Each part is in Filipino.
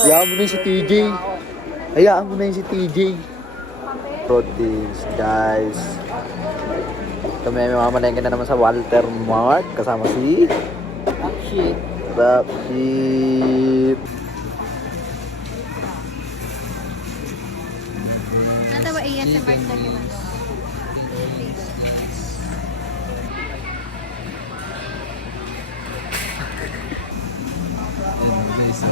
Hayaan mo na si TJ. Hayaan mo na si TJ. Proteins, guys. Kami may mamalengke na naman sa Walter Mart. Kasama si... Upsheet. Rapship. Nata ba iya sa Mart na naman? Guys,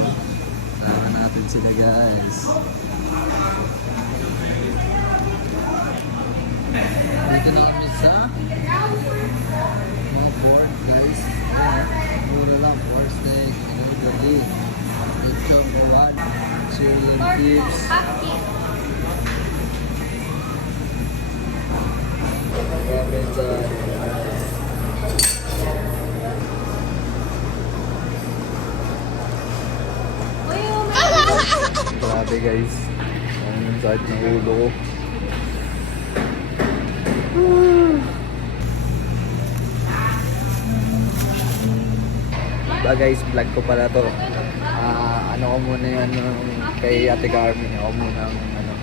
tara natin sila guys. Dito na kami sa mga board guys. Mura lang, 4 steak, gali, lechon, one, cereal chips. Grabe guys, ang sakit ng ulo ko. Guys, vlog ko pala to. Ano ko muna yung kay Ate Carmen. Ako muna ang ano.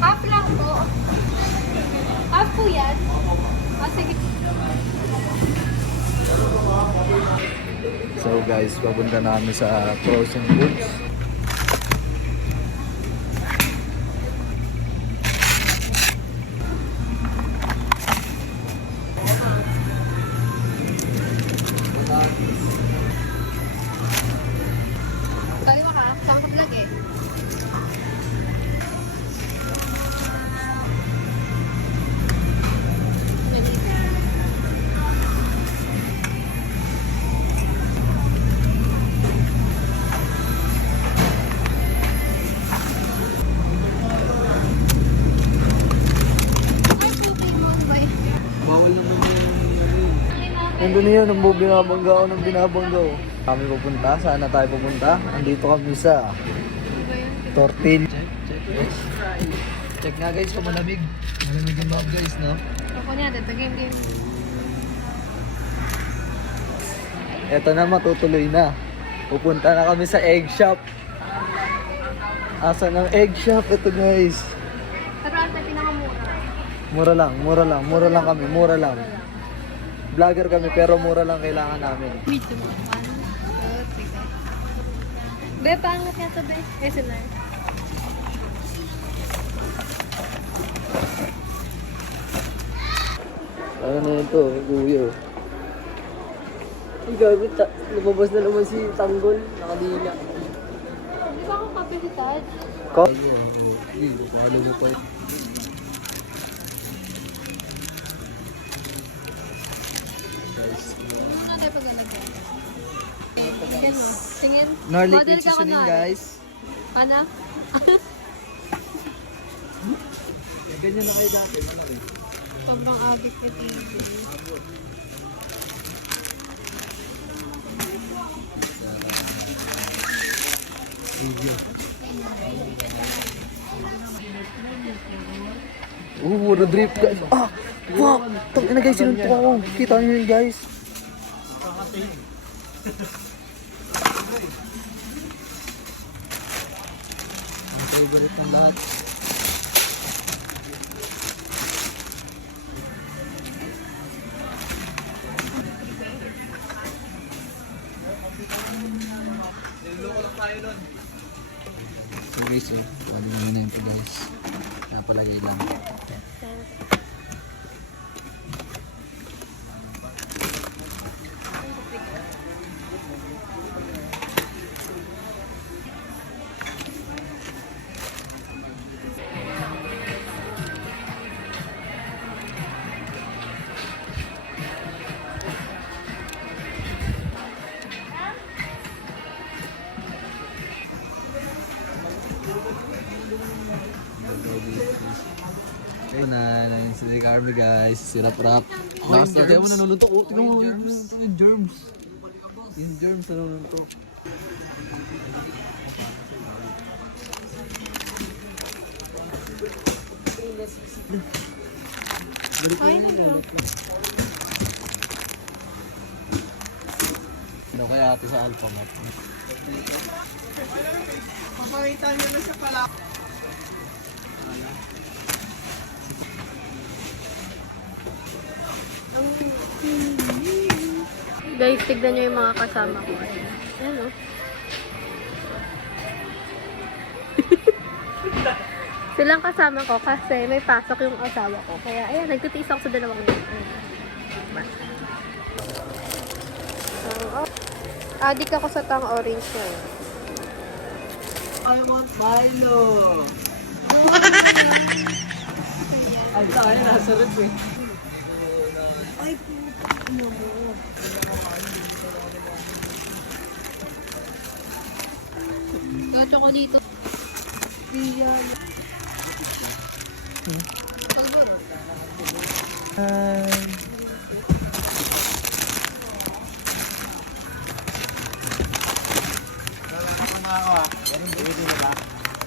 Half lang po. Half po yan. Sige. So guys, papunta na kami sa frozen foods. Tayo ka, saan ka vlog eh? Nandun na yun, binabangga ako ng binabangga ko. Kami pupunta, saan na tayo pupunta? Andito kami sa Tortil. Check nga guys kung malamig. Malamig yung map guys, no? Ako niya, dito game. Eto na, matutuloy na. Pupunta na kami sa egg shop. Asa ng egg shop? Ito guys. Pero ano pinakamura? Mura lang kami, mura lang. Vlogger kami pero mura lang kailangan namin. Wait, 1, 2, 3. Be, pangat yata be. SNR. Ano na ito, kuya? Ang gabi, lumabas na naman si Tanggol, nakadila. Di ba ako kapilitan? Ko? Hindi, paano mo pa Ano tayo paglalagay? Tingin mo. Tingin. Nor Model liquid ka seasoning kunwari. guys. Paano? Ganyan na kayo dati, malaki. Sobrang abit ni TV. Puro drip guys. Ah! Fuck! Tangina guys, sinuntok ako. Kita nyo yun guys. Ang favorite ng lahat. So guys, ano na ito guys. Napalagay lang. Okay na, si Carmi guys, sirap-rap. Basta kaya mo nanuluntok. Oh, tingnan mo yung germs. Yung germs na nanuluntok. Ano kaya ate sa Alpha Mart? Papakita nyo na siya pala. Guys, tignan nyo yung mga kasama ko. Ayan o. Silang kasama ko kasi may pasok yung asawa ko. Kaya ayan, nagtitiis ako sa dalawang yun. Adik ako sa tang orange na yun. I want Milo. Ay, tayo nasa rep eh. Ay, puto mo. Gacho ko dito. Iyan.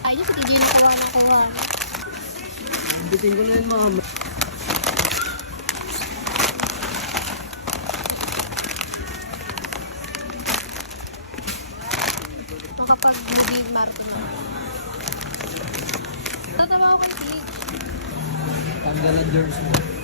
Ay, si TJ na kawa na kawa. Bitin ko na yun mga Makapag-movie marathon na. Tatawa ko kay TJ. tanggalan George mo.